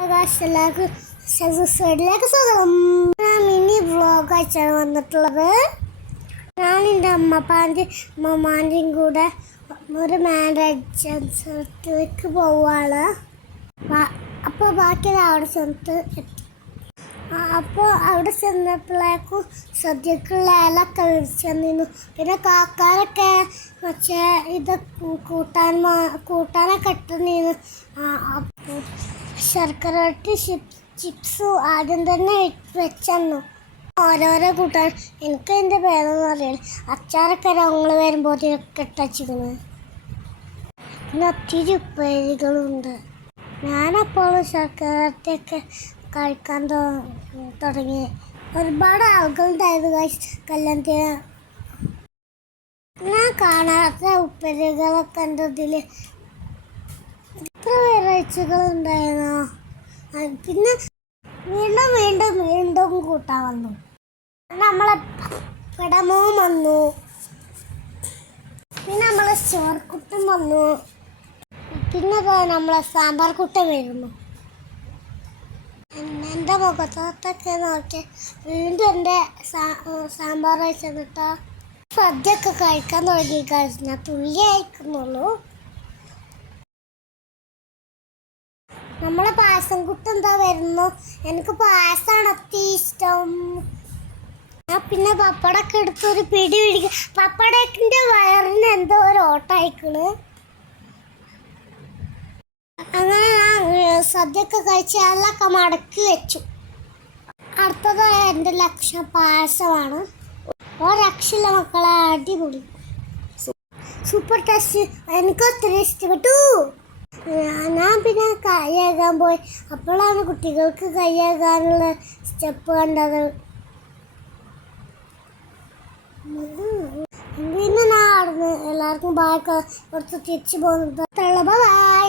എല്ലാവർക്കും സൈഡിലേക്ക് സ്വാഗതം. ഞാൻ മിനി വ്ളോഗ് അയച്ചാണ് വന്നിട്ടുള്ളത്. ഞാൻ എൻ്റെ അമ്മമാൻ്റെയും കൂടെ ഒരു മാരേജിലേക്ക് പോവുകയാണ്. അപ്പോൾ ബാക്കി അവിടെ ചെന്നിട്ട് എത്തി. അപ്പോൾ അവിടെ ചെന്നപ്പോഴേക്കും സദ്യക്കുള്ള ഇലൊക്കെ വിരിച്ചു തന്നിരുന്നു. പിന്നെ കാക്കാരൊക്കെ മറ്റേ ഇത് കൂട്ടാനൊക്കെ ഇട്ടുന്നിരുന്നു. അപ്പോൾ ശർക്കര ചിപ്സും ആദ്യം തന്നെ വെച്ചു. ഓരോരോ കൂട്ടാൻ എനിക്ക് അതിൻ്റെ പേരൊന്നും അറിയില്ല. അച്ചാറൊക്കെ ഞങ്ങൾ വരുമ്പോഴത്തേക്കൊക്കെ ഇട്ടച്ചിരിക്കുന്നത്. പിന്നെ ഒത്തിരി ഉപ്പേരികളുണ്ട്. ഞാനപ്പോഴും ശർക്കരയൊക്കെ കഴിക്കാൻ തുടങ്ങി. ഒരുപാട് ആളുകളുണ്ടായിരുന്നു കല്യാണത്തിന്. ഞാൻ കാണാത്ത ഉപ്പേരികളൊക്കെ ഉണ്ട്. ഇതിൽ ഇത്ര വെറൈറ്റികളുണ്ടായിരുന്നു. പിന്നെ വീണ്ടും വീണ്ടും വീണ്ടും കൂട്ടാൻ വന്നു. നമ്മളെ പടമവും വന്നു. പിന്നെ നമ്മളെ ചോർക്കുട്ടൻ വന്നു. പിന്നെ നമ്മളെ സാമ്പാർ കുട്ടൻ വരുന്നു. എൻ്റെ മുഖത്തൊക്കെ നോക്കി വീണ്ടും എൻ്റെ സാമ്പാർ വെച്ചിട്ടോ സദ്യയൊക്കെ കഴിക്കാൻ തുടങ്ങി. കഴിഞ്ഞാൽ തുള്ളി അയക്കുന്നുള്ളൂ. നമ്മളെ പായസം കുട്ട എന്താ വരുന്നു. എനിക്ക് പായസമാണ് അത്തി ഇഷ്ടം. ഞാൻ പിന്നെ പപ്പടമൊക്കെ എടുത്തൊരു പിടി പിടിക്കും. പപ്പടത്തിൻ്റെ വയറിന് എന്തോ ഒരു ഓട്ടയക്കണ്. അങ്ങനെ ഞാൻ സദ്യയൊക്കെ കഴിച്ച് എല്ലൊക്കെ മടക്കി വെച്ചു. അടുത്തത് എൻ്റെ ലക്ഷ്യം പായസമാണ്. ഒരക്ഷയില്ല മക്കളെ, അടിപൊളി സൂപ്പർ ടേസ്റ്റ്. എനിക്ക് ഒത്തിരി ഇഷ്ടപ്പെട്ടു. ഞാൻ പിന്നെ കൈകഴുകാൻ പോയി. അപ്പോഴാണ് കുട്ടികൾക്ക് കൈകഴുകാനുള്ള സ്റ്റെപ്പ് കണ്ടത്. പിന്നെ ഞാൻ അവിടുന്ന് എല്ലാവർക്കും ബായ് കൊടുത്ത് തിരിച്ചു പോകുന്നത്. ബൈ.